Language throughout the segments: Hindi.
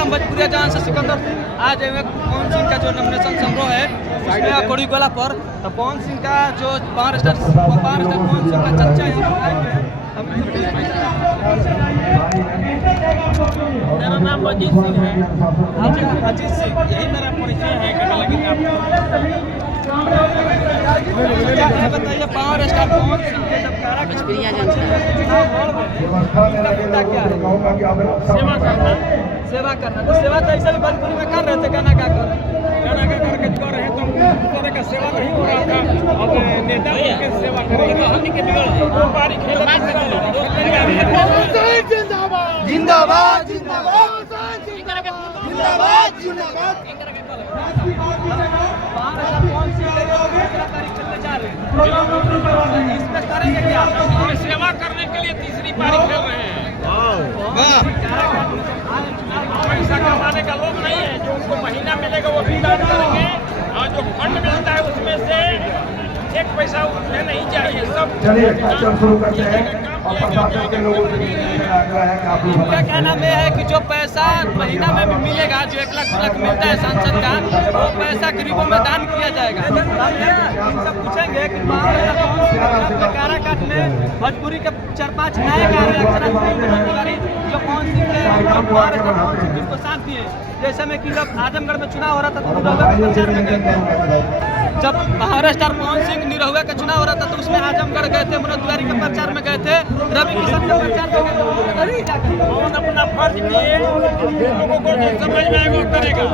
हम भोजपुरिया जवान से सिकंदर सिंह आज पवन सिंह का जो नॉमिनेशन समारोह है उसमें कोड़ीगोला पर, तो पवन सिंह का जो पावर स्टार पवन सिंह का चर्चा मेरा नाम अजीत सिंह है। अजीत सिंह, यही मेरा परिचय है। बताइए पावर स्टार पवन सिंह के जब भोजपुरिया जनता क्या है? सेवा करना। सेवा करना, तो सेवा तो ऐसे भी भोजपुरी में कर रहे थे, गाना गा कर करके जो रहे तो तरह का सेवा नहीं हो रहा था। अब नेता के सेवा करेंगे हमने के दो बारी खेल जिंदाबाद जिंदाबाद जिंदाबाद जिंदाबाद। इसमें करेंगे क्या? सेवा करने के लिए तीसरी पारी खेल रहे हैं। पैसा कमाने का लोग नहीं है, जो उनको महीना मिलेगा वो भी दान करेंगे, और जो फंड मिलता है उसमें से एक पैसा उन्हें नहीं चाहिए। सब चलिए कार्यक्रम शुरू करते हैं और प्रशासन के लोगों से आग्रह है कि आप लोग उनका कहना में है कि जो पैसा महीना में भी मिलेगा, जो 1 लाख 2 लाख मिलता है सांसद का, वो पैसा गरीबों में दान किया जाएगा। इनसे पूछेंगे कि काराकाट में भोजपुरी के 4-5 नए गा रहे हैं जो पवन सिंह के जिसको साथ दिए। जैसे में कि जब आजमगढ़ में चुनाव हो रहा था तो जब महाराष्ट्र पवन सिंह निरहुआ का चुनाव हो रहा था तो उसमें आजमगढ़ गए थे, मनोज तिवारी के प्रचार में गए थे, रवि किशन के प्रचार में गए थे। कौन अपना फर्ज किए, लोगों को जो समझ में आएगा वो करेगा।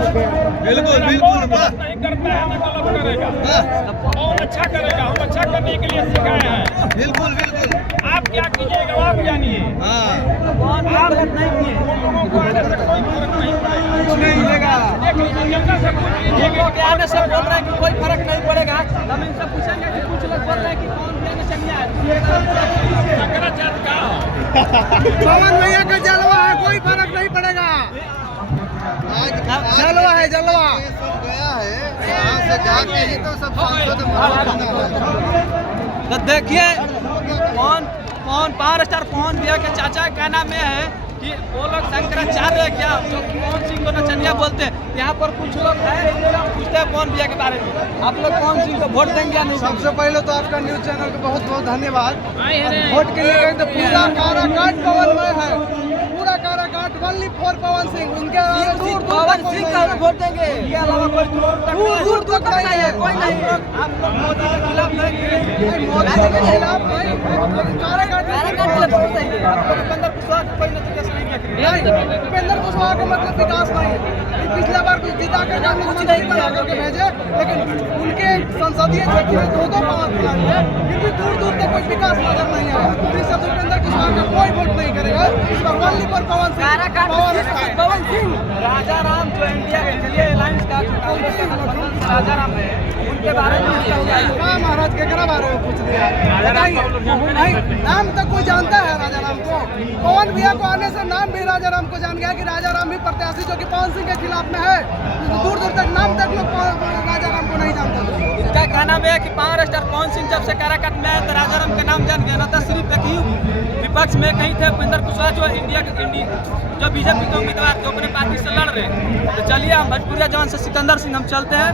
बिल्कुल नहीं करता है ना गलत करेगा। कौन अच्छा करेगा, हम अच्छा करने के लिए सिखाए हैं। बिल्कुल बिल्कुल, आप क्या कीजिएगा आप जानिए। नहीं किए, लोगों को आने से कोई फर्क नहीं पड़ेगा। कुछ नहीं मिलेगा। देख लीजिए जनता से पूछ लीजिए लोगों के आने से बोल रहे हैं कि कोई फर्क नहीं पड़ेगा। हम इनसे पूछेंगे कि कुछ लोग बोल रहे हैं कि कौन देने चलिए शंकराचार्य का पवन भैया का जलवा है, कोई फर्क नहीं पड़ेगा। जलवा है, जलवा गया है यहाँ से जाके ही तो सब सांसद तो देखिए कौन पावर स्टार पवन भैया के चाचा का कहना में है कि वो लोग शंकराचार्य है क्या, जो पवन सिंह को नचनिया बोलते हैं। यहाँ पर कुछ लोग हैं पूछते हैं पवन भैया के बारे में, आप लोग पवन सिंह को वोट देंगे या नहीं? सबसे पहले तो आपका न्यूज चैनल को बहुत बहुत धन्यवाद। वोट के लिए तो पूरा काराकाट पवन में है, पूरा काराकाट ओनली फॉर पवन सिंह। उनके पवन सिंह का वोट देंगे, इसके अलावा कोई दूर तक नहीं है, कोई नहीं। आप लोग मोदी के खिलाफ नहीं, मोदी के खिलाफ नहीं, काराकाट उपेंद्र कुशवाहा को कोई नतीजा से नहीं देख रहे। उपेंद्र कुशवाहा का मतलब विकास नहीं है। पिछला बार कुछ जीता कर कुछ नहीं बना करके भेजे, लेकिन उनके संसदीय क्षेत्र में 2-2 पावर प्लांट है, फिर भी दूर दूर तक कोई विकास नजर नहीं आया। इस सब उपेंद्र कुशवाहा का कोई वोट नहीं करेगा। इस बार ओनली फॉर पवन सिंह। पवन सिंह राजा राम जो इंडिया के चलिए अलायंस का कांग्रेस का राजा राम है, उनके बारे में हाँ महाराज के बारे में पूछ लिया, बताइए। नाम तक कोई जानता है राजा राम को? पवन भैया को आने से नाम भी राजा राम को जान गया कि राजा राम भी प्रत्याशी जो कि पवन सिंह के खिलाफ में है। दूर दूर तक नाम तक लोग राजा राम को नहीं जानते। इनका कहना है कि पावर स्टार पवन सिंह जब से काराकाट में आए तो राजा राम का नाम जान गया, न तो सिर्फ एक विपक्ष में कहीं थे उपेंद्र कुशवाहा जो जो बीजेपी के उम्मीदवार जो अपने पार्टी से लड़ रहे हैं। तो चलिए हम भोजपुरिया जवान से सिकंदर सिंह हम चलते हैं।